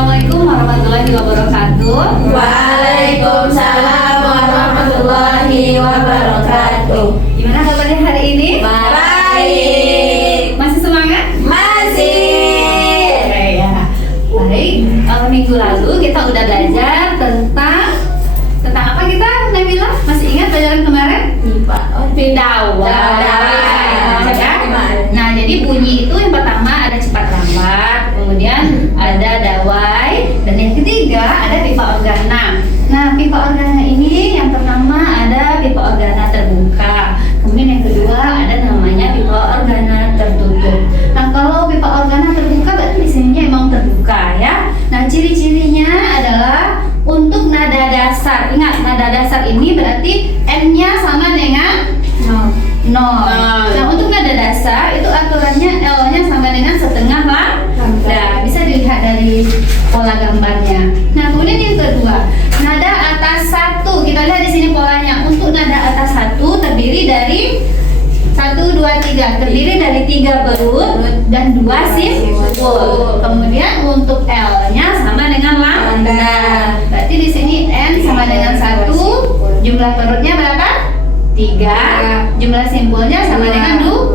Assalamualaikum warahmatullahi wabarakatuh. Waalaikumsalam warahmatullahi wabarakatuh. Gimana kabarnya hari ini? Baik. Masih semangat? Masih. Oke ya. Baik. Kalau minggu lalu kita udah belajar tentang apa kita, Nabila? Masih ingat pelajaran kemarin? Dawai. Ya? Nah, jadi bunyi itu yang pertama ada cepat lambat, kemudian ada dawai, dan yang ketiga ada pipa organa. Nah, pipa organa ini yang pertama ada pipa organa terbuka, kemudian yang kedua ada namanya pipa organa tertutup. Nah, kalau pipa organa terbuka berarti di sininya emang terbuka ya. Nah, ciri-cirinya adalah untuk nada dasar. Ingat, nada dasar ini berarti N-nya sama dengan 0. Nah, untuk nada dasar itu aturannya L-nya sama dengan setengah lambda. Bisa dilihat dari pola gambarnya. Nah, kemudian yang kedua, nada atas 1. Kita lihat di sini polanya. Untuk nada atas 1 terdiri dari 1, 2, 3. Terdiri dari 3 berut dan 2 simpul. Kemudian untuk L-nya sama dengan lambda. Berarti di sini N sama dengan 1. Jumlah berutnya berapa? 3. Jumlah simpulnya sama dengan 2.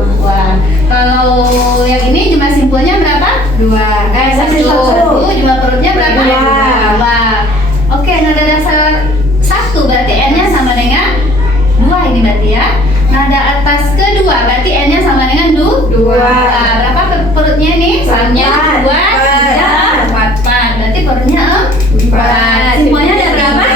Kalau yang ini jumlah simpulnya berapa? 1. Jumlah perutnya berapa? 2. Oke, nada dasar 1 berarti N-nya sama dengan 2 ini berarti ya. Nada atas kedua berarti N-nya sama dengan 2. Berapa perutnya nih? Perutnya 2, 3, 4. Berarti perutnya 4. Simpulnya ada berapa?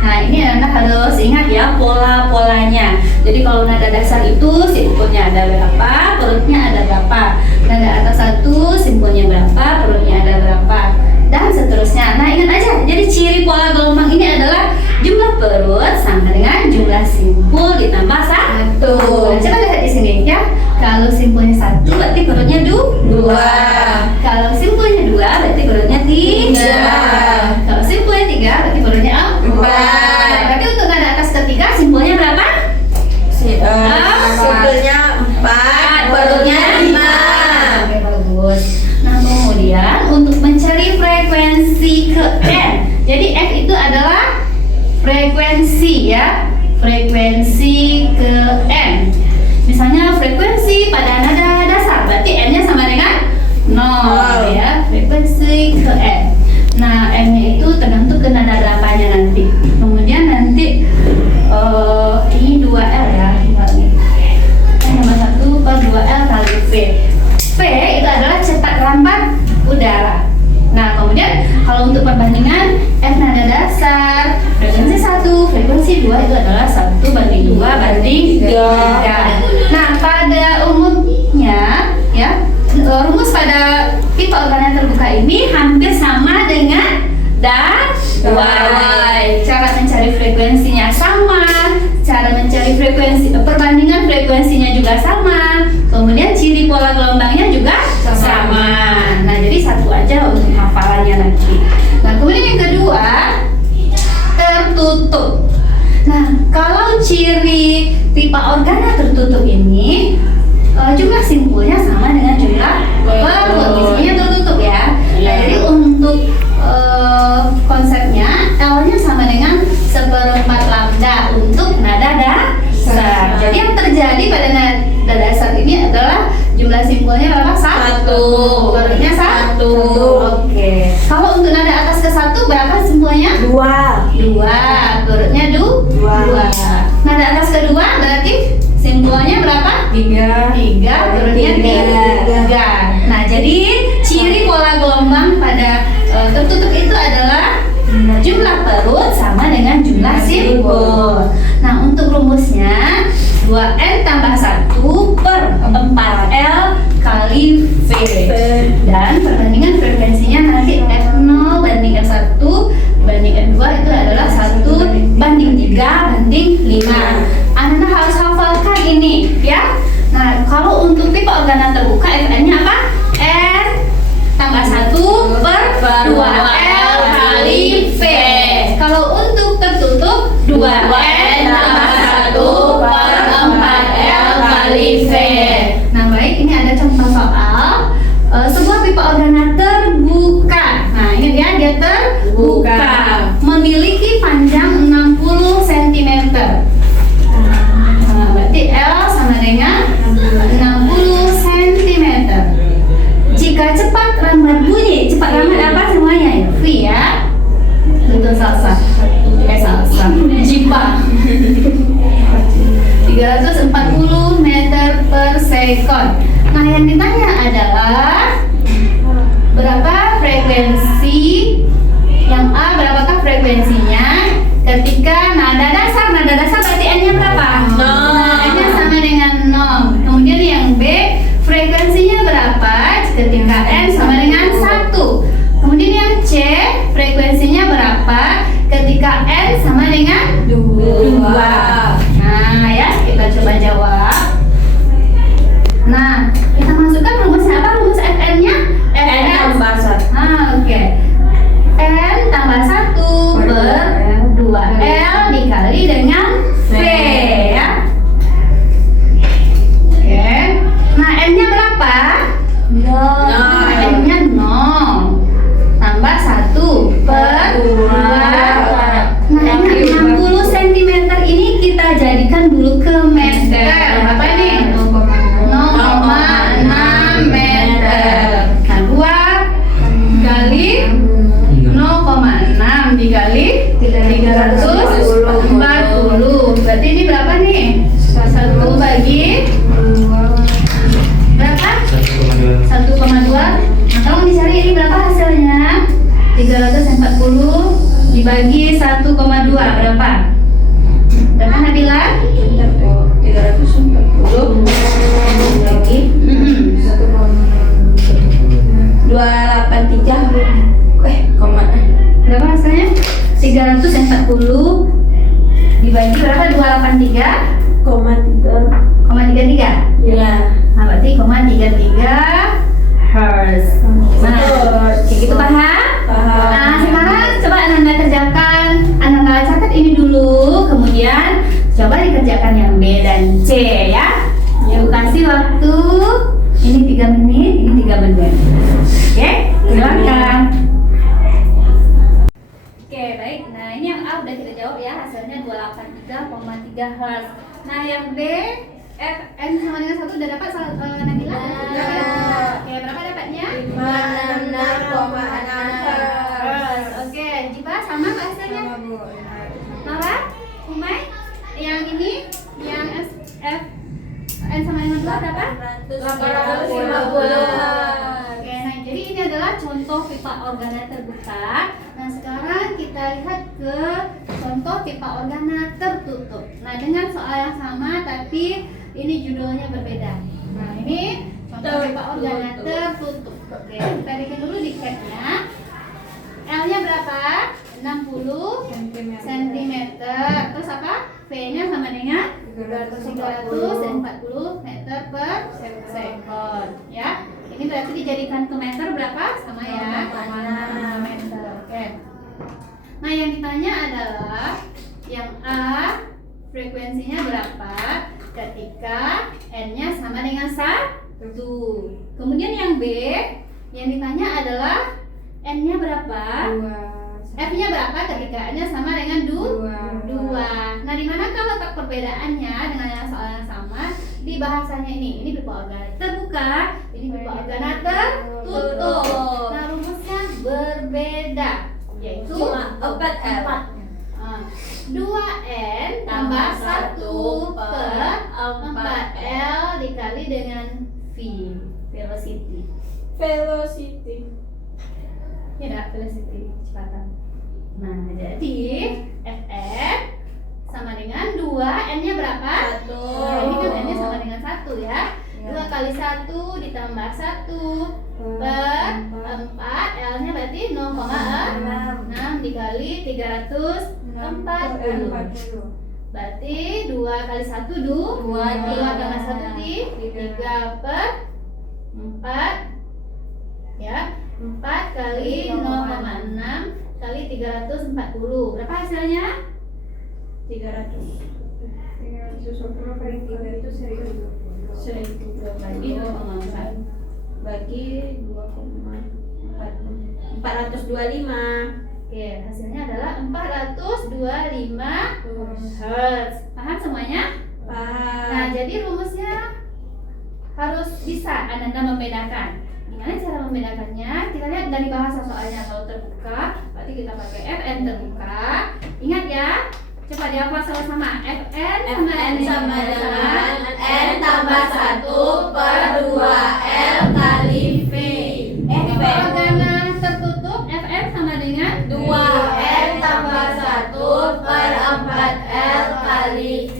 Nah, ini anak harus ingat ya pola-polanya. Jadi kalau nada dasar itu simpulnya ada berapa, perutnya ada berapa. Nada atas 1 simpulnya berapa, perutnya ada berapa, dan seterusnya. Nah, ingat aja. Jadi ciri pola gelombang ini adalah jumlah perut sama dengan jumlah simpul ditambah 1. Nah, coba lihat di sini ya. Kalau simpulnya 1 berarti perutnya 2. Kalau simpulnya 2 berarti perutnya 3. Kalau simpulnya 3 berarti perutnya 4. Berarti untuk nada atas ketiga simpulnya berapa? Simpulnya 4, perutnya 5. Oke, bagus. Nah, kemudian untuk mencari frekuensi ke N. Jadi F itu adalah frekuensi ya. Frekuensi ke N. Misalnya frekuensi pada nada dasar berarti N-nya sama dengan 0 ya. Frekuensi ke N. Nah, N-nya itu tergantung ke nada berapanya nanti. Kemudian nanti ini 2L ya. Nomor 1 per 2L kali V. V itu adalah cepat lambat udara. Nah, kemudian kalau untuk perbandingan F nada dasar frekuensi 1, frekuensi 2 itu adalah 1/2/3. Nah, pada umumnya ya, rumus pada pipa organa terbuka ini hampir sama dengan dawai. Cara mencari frekuensinya sama, cara mencari frekuensi perbandingan frekuensinya juga sama. Kemudian ciri pola gelombangnya juga sama. Nah, jadi satu aja untuk hafalannya nanti. Nah, kemudian yang kedua, tertutup. Nah, kalau ciri pipa organa tertutup ini jumlah simpulnya sama dengan jumlah perut. Isinya tertutup ya. Nah, jadi untuk konsepnya L-nya sama dengan 1/4 lambda untuk nada dasar. Jadi yang terjadi pada nada dasar ini adalah jumlah simpulnya berapa? 1. Perutnya 1. Oke. Kalau untuk nada atas ke 1 berapa simpulnya? 2. Perutnya 2. Nada atas kedua berarti simpulnya berapa? 3. Perutnya 3. Nah, jadi ciri pola gelombang pada tertutup itu adalah jumlah perut sama dengan jumlah simpul. Nah, untuk rumusnya 2N tambah 1 per 4L kali V. Dan perbandingan frekuensinya nanti F0 banding F1 banding F2 itu adalah 1/3/5. Anda harus hafalkan ini ya. Nah, kalau untuk pipa organa terbuka FN-nya apa? N tambah 1/2L kali V. Kalau untuk tertutup 2N tambah 1/4L kali V. Nah, baik, ini ada contoh soal. Sebuah pipa organa terbuka cepat lambat bunyi. Cepat lambat apa semuanya? V ya. Betul, salsa. Salsa. Jipa. 340 meter per sekon. Nah, yang ditanya adalah berapa frekuensi yang A, berapakah frekuensinya ketika nada dasar berarti N-nya berapa? N-nya sama dengan 0. Kemudian yang B, frekuensinya berapa ketika N sama dengan 1. Kemudian yang C, frekuensinya berapa ketika N sama dengan 2. Nah ya, kita coba jawab. Nah, kita masukkan rumusnya apa? Rumus Fn-nya? N tambah 1. Oke. N tambah 1 per 2L dikali dengan V ya. Oke. Nah, N-nya berapa? N-nya 0 tambah 1 per 2. Nah, ini 60 cm ini kita jadikan dulu ke meter. Apa ini? 0,6 meter. Nah, 2 kali 0,6 dikali 340. Berarti ini berapa nih? 1 bagi berapa? 1,2. Nah, tolong dicari ini berapa hasilnya? 340 dibagi 1,2 berapa? Berapa Nabila? 340 lagi 283 koma. Berapa hasilnya? 340 dibagi berapa? 283 koma 3. 0,33. Ya. Nah, berarti 0,33 Hertz. Nah, kayak gitu paham? Paham. Nah, sekarang coba Anda kerjakan. Anda catat ini dulu, kemudian coba dikerjakan yang B dan C ya. Yuk kasih waktu. Ini 3 menit, ini 3 menit. Oke, silakan. Oke, baik. Nah, ini yang A udah kita jawab ya. Hasilnya 283,3 Hz. Nah, yang B N sama dengan 1 udah dapat Nabila? Oke, berapa dapatnya? 56,6 Hz. Oke, Jiba sama nggak hasilnya? Mawar? Umay? Yang ini? Yang F N sama dengan 2 berapa? 850. Oke, nah jadi ini adalah contoh pipa organa terbuka. Nah, sekarang kita lihat ke contoh pipa organa tertutup. Nah, dengan soal yang sama tapi ini judulnya berbeda. Nah, ini contoh pipa organa tertutup. Oke, kita bikin dulu di capnya. L-nya berapa? 60 cm. Terus apa? V-nya sama dengan 340 meter per sekon. Ya. Ini berarti dijadikan ke meter berapa? Sama ya. 6 meter. Oke. Nah, yang ditanya adalah yang A, frekuensinya berapa ketika N-nya sama dengan 1. Kemudian yang B, yang ditanya adalah N-nya berapa? F-nya berapa ketika N-nya sama dengan 2. Nah, di manakah letak perbedaannya dengan yang soal yang sama? Di bahasanya ini pipa organa terbuka, ini pipa organa tertutup. Nah, rumusnya berbeda, yaitu 2N tambah 1 per 4L dikali dengan V, velocity. Ya enggak, velocity, kecepatan. Nah, jadi Fn sama dengan 2, N-nya berapa? 1. Nah, ini kan N-nya sama dengan 1 ya. 2 kali 1 ditambah 1 per 4, L-nya berarti 0,6 dikali 340. Berarti 2 kali 1 2 tambah 1 3 per 4 ya. 4 kali 0,6 kali 340. Berapa hasilnya? 300. 1000 bagi 0,4 bagi 425. Oke, hasilnya adalah 425 Hz. Paham semuanya? Nah, jadi rumusnya harus bisa Anda membedakan. gimana cara membedakannya? Kita lihat dari bahasa soalnya. Kalau terbuka, berarti kita pakai FN terbuka. Ingat ya, coba dihafal sama-sama. FN sama dengan N tambah 1 per 2L kali V. Pipa organa tertutup FN sama dengan 2N tambah 1 per 4L kali V.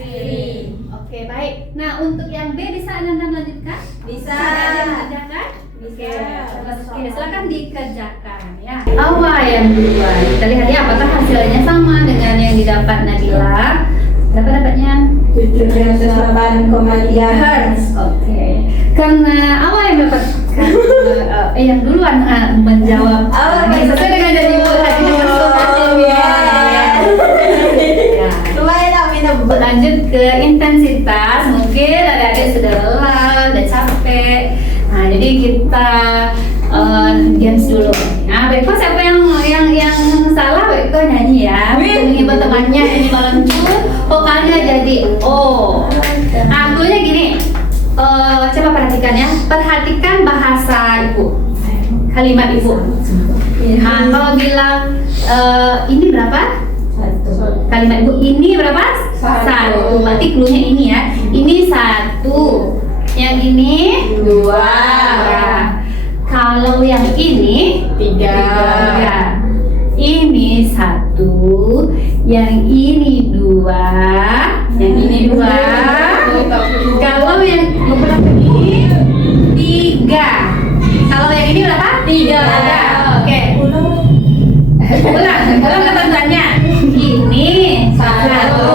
Oke, baik. Nah, untuk yang B bisa Anda melanjutkan? Bisa. Dikerjakan? Oke, silakan dikerjakan ya. Awal yang kedua, kita lihat ya apakah hasilnya sama dengan yang didapat Nabila. Berapa dapatnya? 708,3 Hz. Oke. Karena awal yang dapat yang duluan menjawab. Ini sesuai dengan janji hati Lanjut ke intensitas. Mungkin adik-adik sudah lelah, udah capek. Nah, jadi kita dance dulu. Nah, Beko siapa yang salah? Beko nyanyi ya. Menghibur temannya ini malam itu vokalnya jadi O. Nah, dulunya gini. Coba perhatikan ya. Perhatikan bahasa ibu. Kalimat ibu. Nah, kalau bilang ini berapa? Kalimat ibu ini berapa? Satu. Berarti cluenya ini ya. Ini 1. Yang ini 2. Kalau yang ini 3. Ini 1. Yang ini 2. Yang ini 2. Kalau yang berapa ini? 3. Kalau yang ini berapa? 3. Oke. Ulang ketentuannya. Ini 1.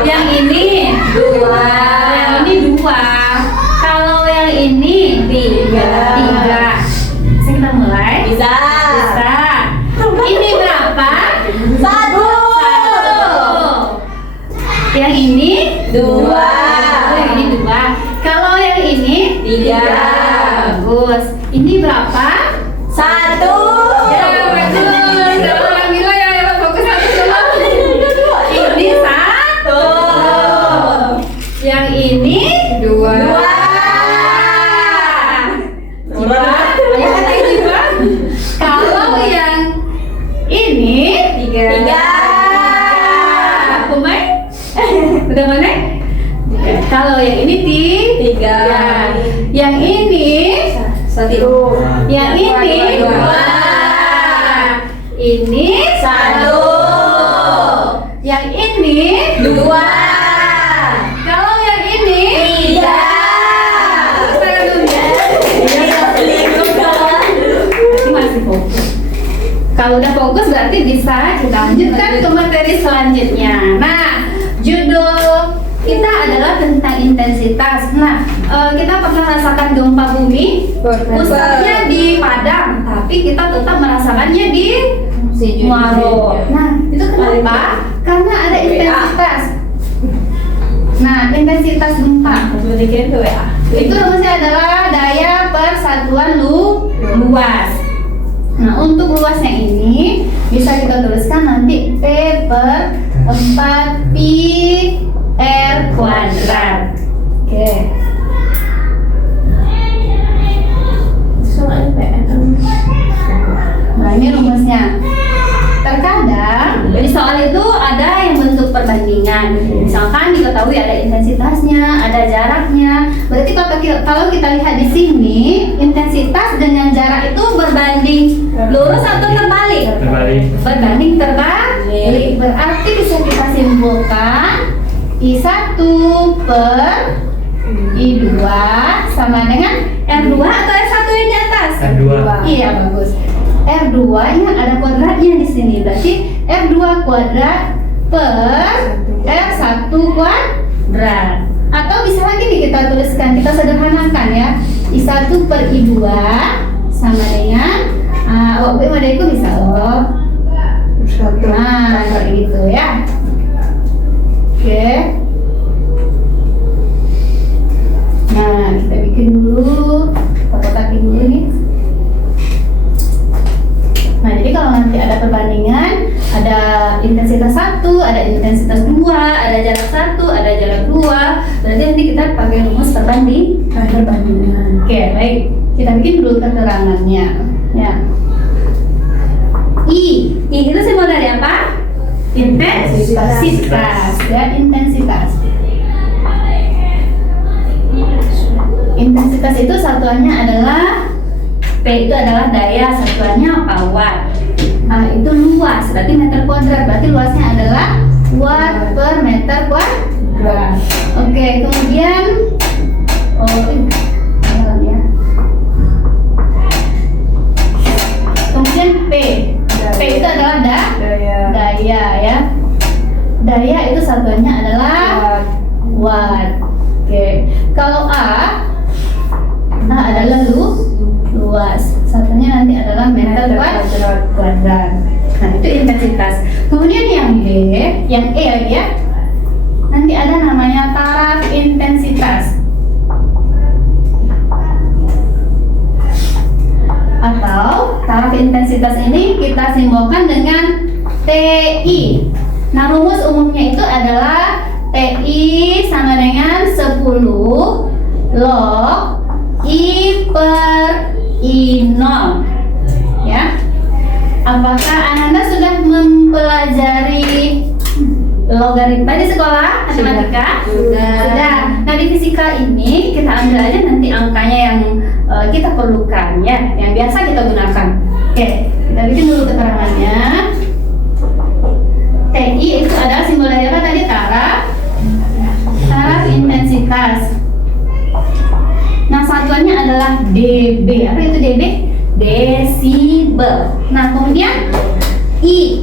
Yang ini 2. Yang ini 2. Kalau yang ini 3. Bisa kita mulai? Bisa. Ini berapa? 1. Yang ini 2. Yang ini 2. Kalau yang ini 3. Bagus. Ini berapa? 1. Ya, bagus. Kalau orang bilang ya, fokus satu dulu. Ini 1. Yang ini 2. Kalau yang ini 3. Kumai? Udah mana? Kalau yang ini 3. Yang ini 1. Yang ini 2. Ini 1. Yang ini 2. Kalau yang ini 3. Masih fokus. Kalau udah fokus berarti bisa kita lanjutkan ke materi selanjutnya. Nah, judul kita adalah tentang intensitas. Nah, kita pernah merasakan gempa bumi, pusatnya di Padang, tapi kita tetap merasakannya di Muaro. Nah, itu kenapa? Karena ada intensitas. Nah, intensitas gempa itu rumusnya adalah daya persatuan luas. Nah, untuk luasnya ini bisa kita tuliskan nanti P per 4 pi R kuadrat. Oke. Nah, ini rumusnya. Terkadang di soal itu ada yang bentuk perbandingan. Misalkan diketahui ada intensitasnya, ada jaraknya. Berarti kalau kita lihat di sini, intensitas dengan jarak itu berbanding lurus atau terbalik? Berbanding terbalik. Berarti bisa kita simpulkan I1 per I2 sama dengan R2 atau R1 yang di atas? R2. Iya, bagus. R2 yang ada kuadratnya di sini. Berarti R2 kuadrat per R1 kuadrat. Atau bisa lagi nih kita tuliskan, kita sederhanakan ya. I1 per I2 sama dengan waktu adekku bisa loh. Nah, kayak gitu ya. Oke. Nah, kita bikin dulu, kita kotakin dulu nih. Nah, jadi kalau nanti ada perbandingan, ada intensitas 1, ada intensitas 2, ada jarak 1, ada jarak 2. Berarti nanti kita pakai rumus perbandingan. Oke, baik. Kita bikin dulu keterangannya. Ya. I itu simbol dari apa? Intensitas. Ya, intensitas. Intensitas itu satuannya adalah P itu adalah daya, satuannya power. Nah, itu luas, berarti meter kuadrat. Berarti luasnya adalah watt per meter kuadrat. Oke, kemudian ya. Kemudian P itu adalah daya ya. Daya itu satuannya adalah watt. Oke, kalau A adalah luas, satunya nanti adalah meter kuadrat. Nah, itu intensitas. Kemudian yang B, yang E lagi ya, nanti ada namanya taraf intensitas atau taraf intensitas ini kita simbolkan dengan TI. Nah, rumus umumnya itu adalah TI sama dengan 10 log I per I0 ya. Apakah Anda sudah mempelajari logaritma di sekolah matematika? Sudah. Nah, di fisika ini kita ambil aja nanti angkanya yang kita perlukan ya, yang biasa kita gunakan. Oke, kita bikin dulu keterangannya. TI itu adalah simbol dari apa tadi? Taraf intensitas. Nah, satuannya adalah dB. Apa itu dB? Desibel. Nah, kemudian I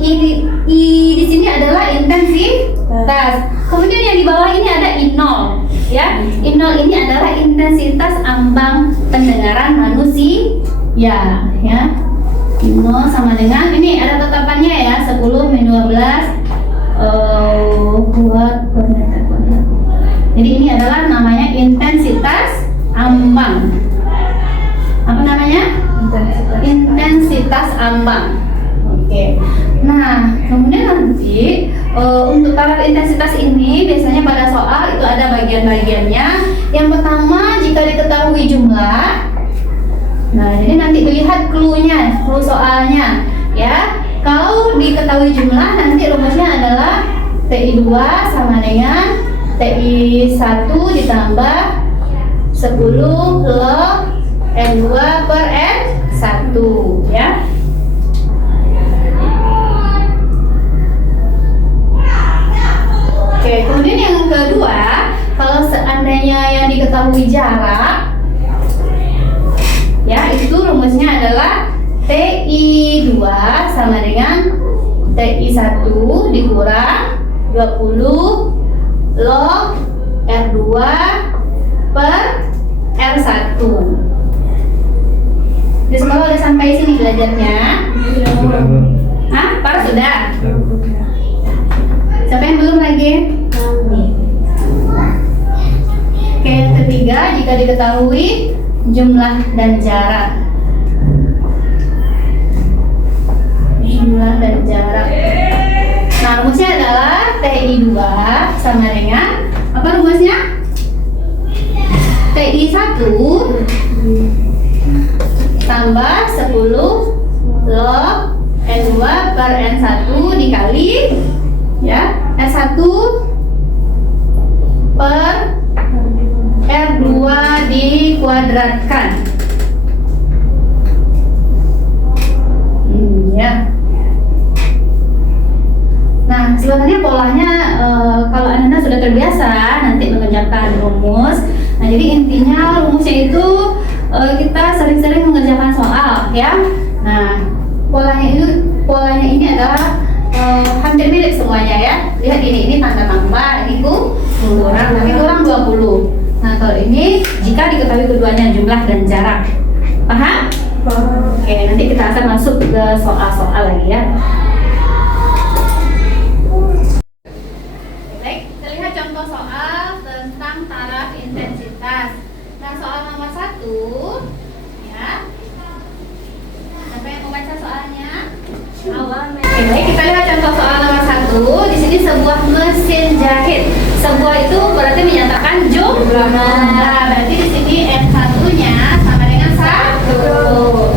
di sini adalah intensitas. Kemudian yang di bawah ini ada I0 ya. I0 ini adalah intensitas ambang pendengaran manusia ya. I0 sama dengan ini ada tetapannya ya, 10 min 12 watt per meter kuadrat. Jadi ini adalah namanya intensitas ambang. Apa namanya? Intensitas ambang. Oke. Nah, kemudian nanti untuk taraf intensitas ini biasanya pada soal itu ada bagian-bagiannya. Yang pertama, jika diketahui jumlah. Nah, jadi nanti dilihat clue-nya, clue soalnya ya. Kalau diketahui jumlah, nanti rumusnya adalah TI2 sama dengan TI1 ditambah 10 log N2 per N1 ya. Oke, kemudian yang kedua, kalau seandainya yang diketahui jarak ya, itu rumusnya adalah TI2 sama dengan TI1 dikurang 20 log R2 per R1. Di sekolah udah sampai sini belajarnya? Hah? Parah sudah? Siapa yang belum lagi? Oke, yang ketiga, jika diketahui jumlah dan jarak. Jumlah dan jarak. Nah, rumusnya adalah TI2 sama dengan apa rumusnya? TI1 tambah 10 log N2 per N1 dikali ya R1 per R2 dikuadratkan. Ya. Nah, sebenarnya polanya kalau Anda sudah terbiasa nanti mengerjakan rumus. Nah, jadi intinya rumusnya itu kita sering-sering mengerjakan soal ya. Nah, polanya ini adalah hampir mirip semuanya ya. Lihat ini tanda tambah, ini kurang, tapi kurang 20. Nah, kalau ini jika diketahui keduanya jumlah dan jarak. Paham? Oke, nanti kita akan masuk ke soal-soal lagi ya. Baik, kita lihat contoh soal tentang taraf intensitas. Nah, soal nomor 1 ya. Siapa yang membaca soalnya? Awal. Oke, baik, kita lihat contoh soal nomor 1. di sini sebuah mesin jahit. Sebuah itu berarti menyatakan jumlah. Nah, berarti di sini N1-nya sama dengan 1.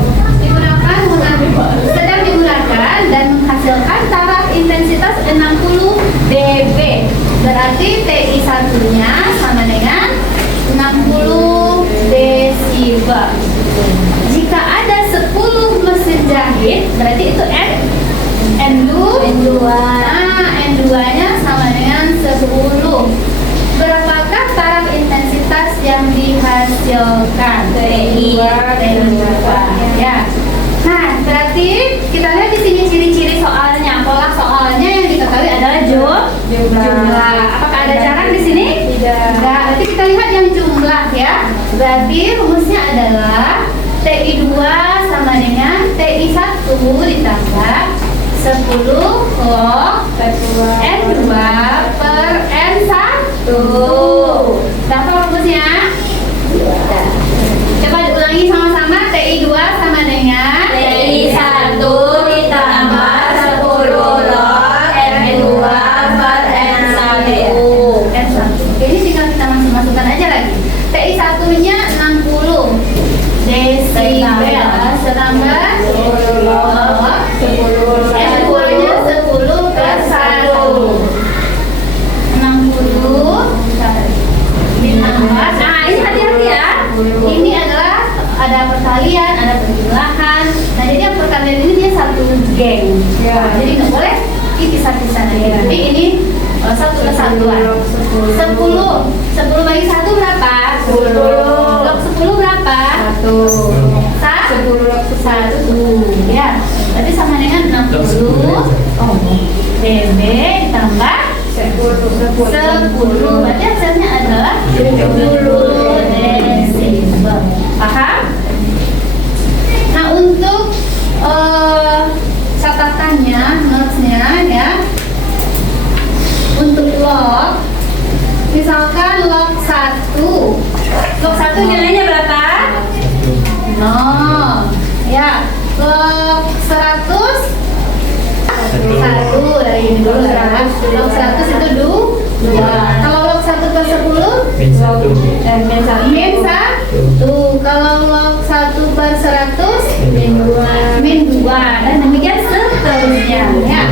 Sedang digunakan dan menghasilkan taraf intensitas 60 dB. Berarti TI 1-nya sama dengan 60 desibel. Jika ada 10 mesin jahit, berarti itu N2. Nah, N2-nya sama dengan 10. Berapakah taraf intensitas yang dihasilkan? TI 2 ya. Nah, berarti kita lihat di sini ciri-ciri soalnya. Pola soalnya yang diketahui adalah jumlah. Apakah ada jarak di sini? Tidak. Berarti kita lihat yang jumlah ya. Berarti rumusnya adalah TI 2 sama dengan TI 1 ditambah 10 log N2 per N1. Berapa rumusnya? Coba diulangi sama-sama. TI 2 sama dengan TI 1 ditambah 10 log N2 per N1. Ini tinggal kita masukkan aja lagi. TI 1-nya 60 desibel ditambah 10 log N2-nya 10 per 1. 60 ditambah. Nah, ini hati-hati ya. Ini adalah ada perkalian, ada penjumlahan. Nah, jadi yang perkalian ini dia satu geng. Jadi nggak boleh dipisah-pisah. Jadi ini satu kesatuan. 10 bagi 1 berapa? 10. Log 10 berapa? 10 log 1. Ya. Berarti sama dengan 60 dB ditambah 10. Berarti hasilnya adalah 70 desibel. Paham? Nah, untuk catatannya, notes-nya ya. Untuk log, misalkan log 1. Log 1 nilainya berapa? 0. Ya. Log 100 1 dari ini dulu ya. Log 100 itu 2. Kalau log 1 per 10 min 1. Kalau log 1 per 100 min 2. Dan demikian seterusnya ya.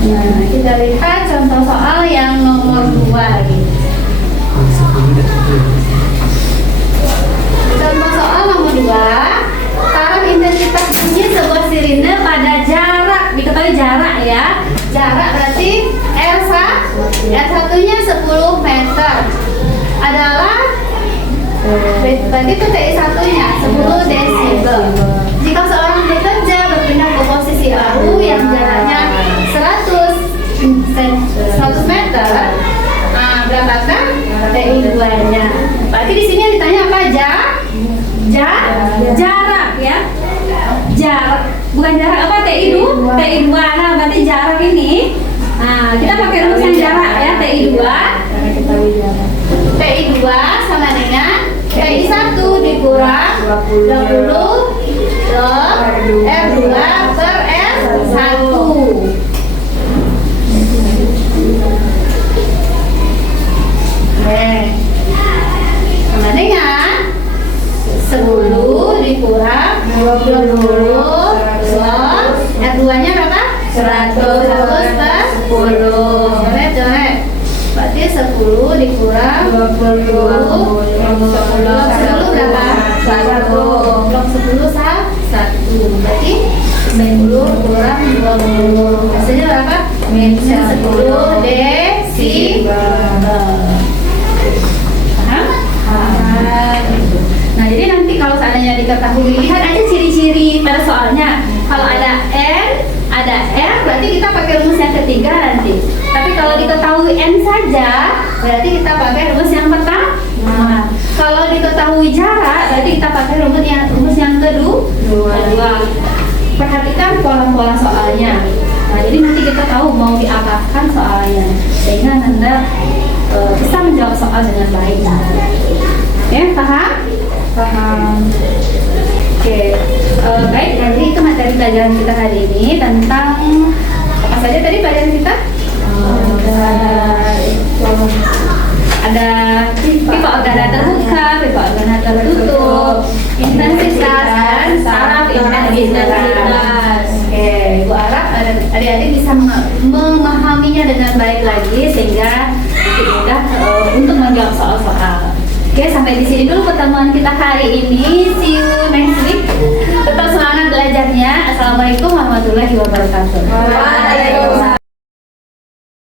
Nah, kita lihat contoh soal yang nomor 2 lagi. Contoh soal nomor 2, taraf intensitas bunyi sebuah sirine pada jarak, diketahui jarak ya. Jarak berarti R1-nya 10 meter adalah, berarti itu TI 1-nya 10 desibel. Jika seorang bekerja berpindah ke posisi baru yang jaraknya 100 meter, nah, berapakah TI 2-nya? Berarti di sini yang ditanya apa? Jarak ya. Jarak, bukan jarak apa? TI 2. TI 2. Nah, berarti jarak ini. Nah, kita pakai rumus yang jarak ya. TI 2. TI 2 sama dengan TI 1 dikurang 20 log R2 per R1. Sama dengan 10 dikurang 20 log R2-nya berapa? 100 per 10. Coret. Berarti 10 dikurang 20 log 10 berapa? 1. Log 10 1. Berarti 10 kurang 20. Hasilnya berapa? Min 10 desibel. Nah, jadi nanti kalau seandainya diketahui, lihat aja ciri-ciri pada soalnya. Kalau ada N, ada R, berarti kita pakai rumus yang ketiga nanti. Tapi kalau diketahui N saja, berarti kita pakai rumus yang pertama. Kalau diketahui jarak, berarti kita pakai rumus yang kedua. Perhatikan pola-pola soalnya. Nah, jadi nanti kita tahu mau diapakan soalnya, sehingga Anda bisa menjawab soal dengan baik. Ya, paham? Paham. Oke, baik, jadi itu materi pelajaran kita hari ini tentang apa saja tadi pelajaran kita? Ada pipa organa terbuka, pipa organa tertutup, intensitas, dan saraf intensitas. Oke, Ibu harap adik-adik bisa memahaminya dengan baik lagi sehingga lebih mudah untuk menjawab soal-soal. Oke, sampai di sini dulu pertemuan kita hari ini. See you next week. Tetap semangat belajarnya. Assalamualaikum warahmatullahi wabarakatuh. Waalaikumsalam.